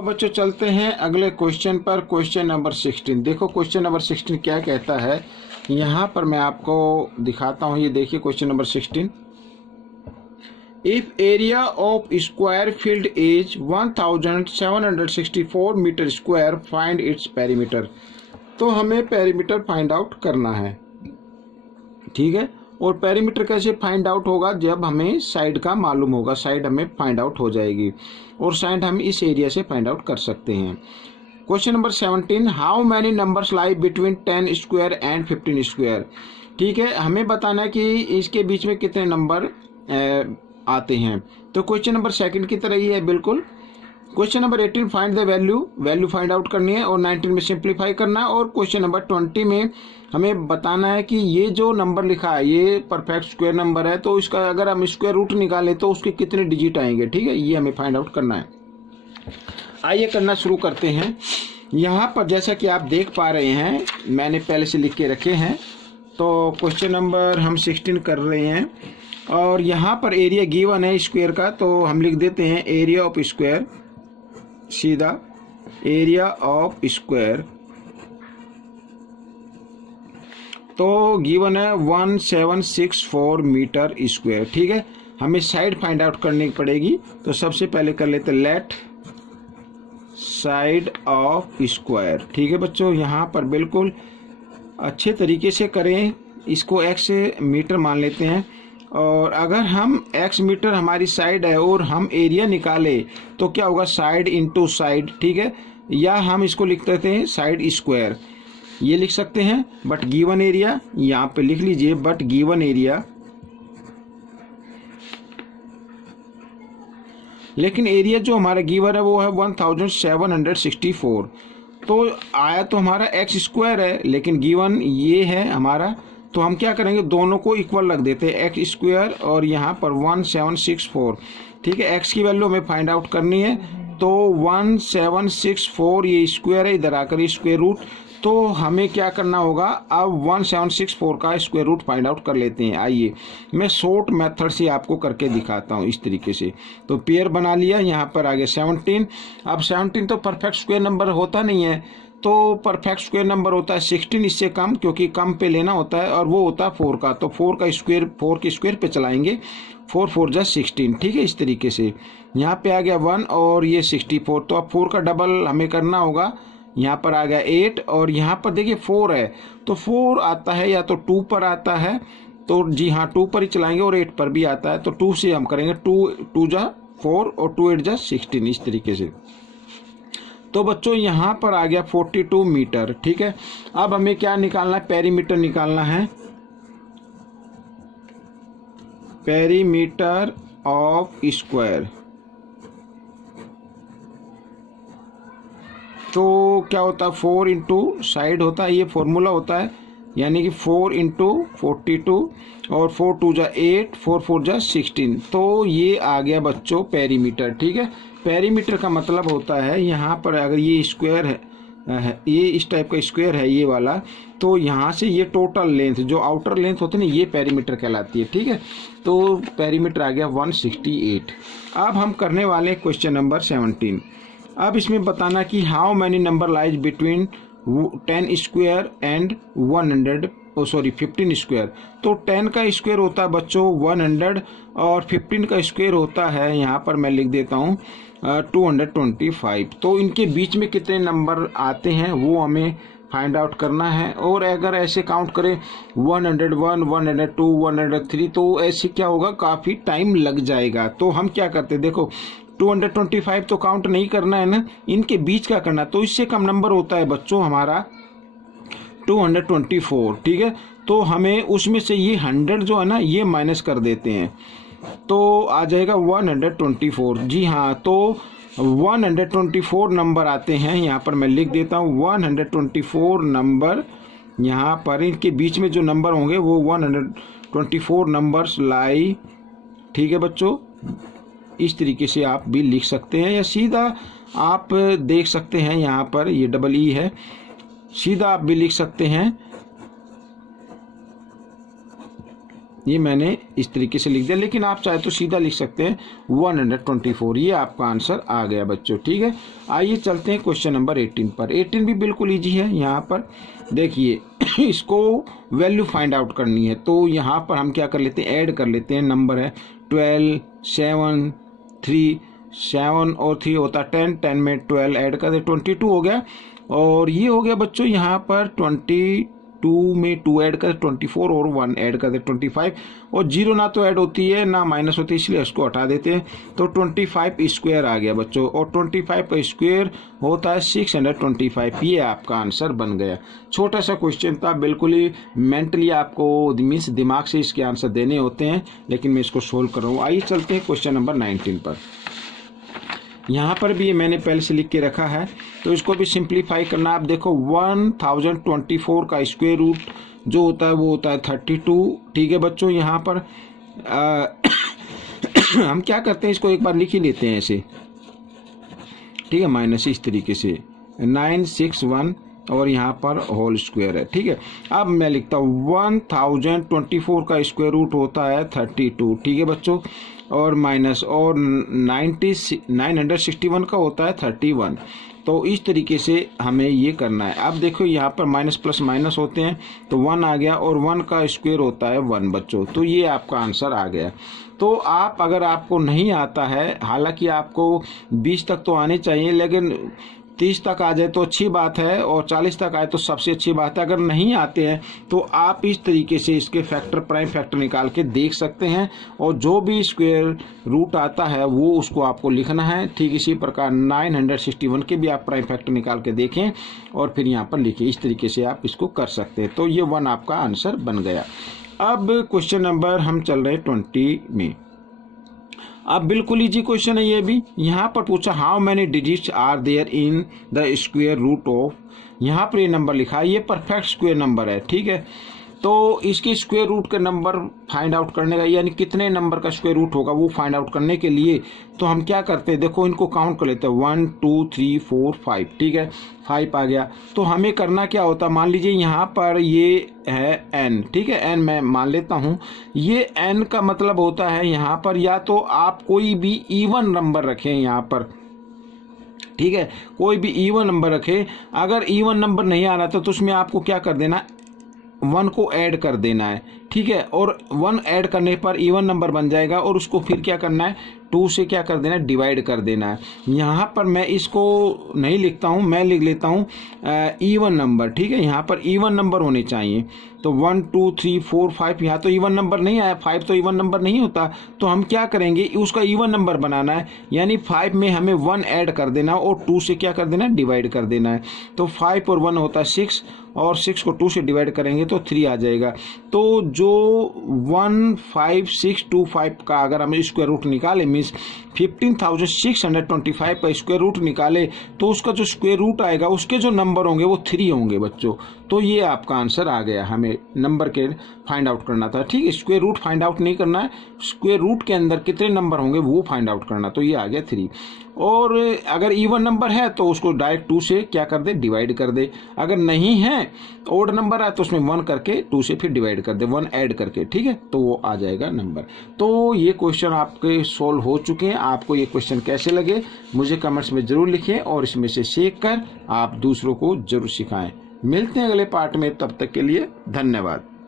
अब बच्चों चलते हैं अगले क्वेश्चन पर। Question number 16। देखो क्वेश्चन नंबर 16 क्या कहता है, यहाँ पर मैं आपको दिखाता हूँ। ये देखिए question number 16। If area of square field is 1764 metre square, find its perimeter. तो हमें पेरीमीटर फाइंड आउट करना है, ठीक है। और पेरीमीटर कैसे फाइंड आउट होगा, जब हमें साइड का मालूम होगा, साइड हमें फाइंड आउट हो जाएगी और साइड हम इस एरिया से फाइंड आउट कर सकते हैं। Question number 17, how many numbers lie between 10 square and 15 square. ठीक है, हमें बताना है कि इसके बीच में कितने नंबर आते हैं। तो क्वेश्चन नंबर 2 की तरह ही है बिल्कुल। Question number 18, find the value find out करनी है और 19 में सिंप्लीफाई करना है। और क्वेश्चन नंबर 20 में हमें बताना है कि ये जो नंबर लिखा है ये परफेक्ट स्क्वायर नंबर है, तो इसका अगर हम स्क्वायर रूट निकालें तो उसके कितने डिजिट आएंगे। ठीक है, ये हमें फाइंड आउट करना है। आइए करना शुरू करते हैं। यहाँ पर जैसा कि आप देख पा रहे हैं, मैंने पहले से लिख के रखे हैं। तो क्वेश्चन नंबर हम 16 कर रहे हैं और यहाँ पर एरिया गिवन है स्क्वायर का, तो हम लिख देते हैं एरिया ऑफ स्क्वायर, सीधा एरिया ऑफ स्क्वायर। तो गिवन है 1764 मीटर स्क्वायर। ठीक है, हमें साइड फाइंड आउट करनी पड़ेगी। तो सबसे पहले कर लेते हैं लेट साइड ऑफ स्क्वायर। ठीक है बच्चों, यहाँ पर बिल्कुल अच्छे तरीके से करें। इसको x मीटर मान लेते हैं और अगर हम x मीटर हमारी साइड है और हम एरिया निकाले तो क्या होगा, साइड इंटू साइड। ठीक है, या हम इसको लिख देते हैं साइड स्क्वायर, ये लिख सकते हैं। बट गिवन एरिया यहाँ पे लिख लीजिए, बट गिवन एरिया, लेकिन एरिया जो हमारा गिवन है वो है 1764। तो आया तो हमारा एक्स स्क्वायर है, लेकिन गिवन ये है हमारा। तो हम क्या करेंगे, दोनों को इक्वल रख देते हैं, एक्स स्क्वायर और यहाँ पर 1764। ठीक है, एक्स की वैल्यू हमें फाइंड आउट करनी है। तो 1764 ये स्क्वायर है, इधर आकर स्क्वायर रूट। तो हमें क्या करना होगा, अब 1764 का स्क्वायर रूट फाइंड आउट कर लेते हैं। आइए मैं शॉर्ट मेथड से आपको करके दिखाता हूँ इस तरीके से। तो पेयर बना लिया, यहाँ पर आ गया 17। अब 17 तो परफेक्ट स्क्वायर नंबर होता नहीं है, तो परफेक्ट स्क्वायर नंबर होता है 16, इससे कम, क्योंकि कम पे लेना होता है और वो होता है 4 का। तो 4 का स्क्वायर, 4 के स्क्वायर पे चलाएंगे, 4 4 जा 16। ठीक है, इस तरीके से यहाँ पे आ गया 1 और ये 64। तो अब 4 का डबल हमें करना होगा, यहाँ पर आ गया 8 और यहाँ पर देखिए 4 है। तो 4 आता है या तो 2 पर आता है, तो जी हाँ 2 पर ही चलाएंगे, और 8 पर भी आता है। तो 2 से हम करेंगे, 2 जा 4 और 2 8 जा 16, इस तरीके से। तो बच्चों यहाँ पर आ गया 42 मीटर। ठीक है, अब हमें क्या निकालना है, पेरीमीटर निकालना है, पेरीमीटर ऑफ स्क्वायर। तो क्या होता है, 4 इंटू साइड होता है, ये फॉर्मूला होता है, यानी कि 4 इंटू 42 और 4 2 जा 8, 4 4 जा 16। तो ये आ गया बच्चों पेरीमीटर। ठीक है, पेरीमीटर का मतलब होता है, यहाँ पर अगर ये स्क्वायर है, ये इस टाइप का स्क्वायर है ये वाला, तो यहाँ से ये टोटल लेंथ, जो आउटर लेंथ होती है ना, ये पेरीमीटर कहलाती है। ठीक है, तो पेरीमीटर आ गया 168। अब हम करने वाले क्वेश्चन नंबर 17। अब इसमें बताना कि how many number lies between 10 square and 15 square. तो 10 का स्क्वायर होता है बच्चों 100 और 15 का स्क्वायर होता है, यहाँ पर मैं लिख देता हूँ 225। तो इनके बीच में कितने नंबर आते हैं वो हमें फाइंड आउट करना है। और अगर ऐसे काउंट करें 101, 102, 103, तो ऐसे क्या होगा, काफ़ी टाइम लग जाएगा। तो हम क्या करते हैं, देखो 225 तो काउंट नहीं करना है ना, इनके बीच का करना। तो इससे कम नंबर होता है बच्चों हमारा 224। ठीक है, तो हमें उसमें से ये 100 जो है ना, ये माइनस कर देते हैं, तो आ जाएगा 124। जी हाँ, तो 124 नंबर आते हैं। यहाँ पर मैं लिख देता हूँ 124 नंबर, यहाँ पर इनके बीच में जो नंबर होंगे वो 124 नंबर्स लाई। ठीक है बच्चों, इस तरीके से आप भी लिख सकते हैं, या सीधा आप देख सकते हैं, यहाँ पर ये डबल ई है, सीधा आप भी लिख सकते हैं ये मैंने इस तरीके से लिख दिया, लेकिन आप चाहे तो सीधा लिख सकते हैं 124। ये आपका आंसर आ गया बच्चों, ठीक है। आइए चलते हैं क्वेश्चन नंबर 18 पर। 18 भी बिल्कुल ईजी है। यहाँ पर देखिए इसको वैल्यू फाइंड आउट करनी है, तो यहाँ पर हम क्या कर लेते हैं, ऐड कर लेते हैं। नंबर है 12, 7, 3, 7 और 3 होता है 10, 10 में 12 ऐड कर दे 22 हो गया। और ये हो गया बच्चों यहाँ पर 22 में 2 ऐड कर 24 और 1 ऐड कर दे 25, और 0 ना तो ऐड होती है ना माइनस होती है, इसलिए उसको हटा देते हैं। तो 25 स्क्वायर आ गया बच्चों, और 25 का स्क्वायर होता है 625। ये आपका आंसर बन गया। छोटा सा क्वेश्चन था, बिल्कुल ही मेंटली आपको मीन्स दिमाग से इसके आंसर देने होते हैं, लेकिन मैं इसको सोल्व कर रहा हूँ। आइए चलते हैं क्वेश्चन नंबर 19 पर। यहाँ पर भी मैंने पहले से लिख के रखा है, तो इसको भी सिंप्लीफाई करना। आप देखो 1024 का स्क्वायर रूट जो होता है वो होता है 32, ठीक है बच्चों। यहाँ पर हम क्या करते हैं, इसको एक बार लिख ही लेते हैं ऐसे, ठीक है, माइनस इस तरीके से 961 और यहाँ पर होल स्क्वायर है, ठीक है। अब मैं लिखता हूँ 1024 का स्क्वायर रूट होता है 32, ठीक है बच्चों, और माइनस और 961 का होता है 31। तो इस तरीके से हमें ये करना है। अब देखो यहाँ पर माइनस प्लस माइनस होते हैं, तो 1 आ गया, और 1 का स्क्वायर होता है 1 बच्चों। तो ये आपका आंसर आ गया। तो आप अगर आपको नहीं आता है, हालांकि आपको 20 तक तो आने चाहिए, लेकिन 30 तक आ जाए तो अच्छी बात है, और 40 तक आए तो सबसे अच्छी बात है। अगर नहीं आते हैं तो आप इस तरीके से इसके फैक्टर, प्राइम फैक्टर निकाल के देख सकते हैं, और जो भी स्क्वायर रूट आता है वो उसको आपको लिखना है। ठीक इसी प्रकार 961 के भी आप प्राइम फैक्टर निकाल के देखें और फिर यहाँ पर लिखें। इस तरीके से आप इसको कर सकते हैं। तो ये 1 आपका आंसर बन गया। अब क्वेश्चन नंबर हम चल रहे 20 में। अब बिल्कुल इजी क्वेश्चन है ये भी। यहाँ पर पूछा how many digits are there in the square root of, यहाँ पर ये नंबर लिखा है, ये परफेक्ट स्क्वायर नंबर है, ठीक है। तो इसके स्क्वायर रूट का नंबर फाइंड आउट करने का, यानी कितने नंबर का स्क्वायर रूट होगा वो फाइंड आउट करने के लिए तो हम क्या करते हैं, देखो इनको काउंट कर लेते हैं 1 2 3 4 5, ठीक है, 5 आ गया। तो हमें करना क्या होता है, मान लीजिए यहाँ पर ये है n, ठीक है, n मैं मान लेता हूँ। ये n का मतलब होता है यहाँ पर या तो आप कोई भी इवन नंबर रखें यहाँ पर, ठीक है, कोई भी इवन नंबर रखें। अगर इवन नंबर नहीं आ रहा था तो उसमें आपको क्या कर देना, 1 को ऐड कर देना है, ठीक है, और 1 ऐड करने पर इवन नंबर बन जाएगा, और उसको फिर क्या करना है, 2 से क्या कर देना है, डिवाइड कर देना है। यहाँ पर मैं इसको नहीं लिखता हूँ, मैं लिख लेता हूँ इवन नंबर, ठीक है। यहाँ पर इवन नंबर होने चाहिए, तो 1 2 3 4 5, यहाँ तो इवन नंबर नहीं आया, 5 तो इवन नंबर नहीं होता। तो हम क्या करेंगे, उसका इवन नंबर बनाना है, यानी 5 में हमें 1 ऐड कर देना और 2 से क्या कर देना है, डिवाइड कर देना है। तो 5 और 1 होता है 6, और 6 को 2 से डिवाइड करेंगे तो 3 आ जाएगा। तो जो 15625 का अगर हम स्क्वायर रूट निकाले, मीन्स 15,625 का स्क्वायर रूट निकाले, तो उसका जो स्क्वायर रूट आएगा उसके जो नंबर होंगे वो 3 होंगे बच्चों। तो ये आपका आंसर आ गया। हमें नंबर के फाइंड आउट करना था, ठीक है, स्क्वायर रूट फाइंड आउट नहीं करना है, स्क्वायर रूट के अंदर कितने नंबर होंगे वो फाइंड आउट करना। तो ये आ गया 3। और अगर इवन नंबर है तो उसको डायरेक्ट 2 से क्या कर दे, डिवाइड कर दे। अगर नहीं है, ओड नंबर है तो उसमें 1 करके 2 से फिर डिवाइड कर दे, 1 ऐड करके, ठीक है, तो वो आ जाएगा नंबर। तो ये क्वेश्चन आपके सोल्व हो चुके हैं। आपको ये क्वेश्चन कैसे लगे मुझे कमेंट्स में जरूर लिखिए, और इसमें से सीख कर आप दूसरों को जरूर सिखाएं। मिलते हैं अगले पार्ट में, तब तक के लिए धन्यवाद।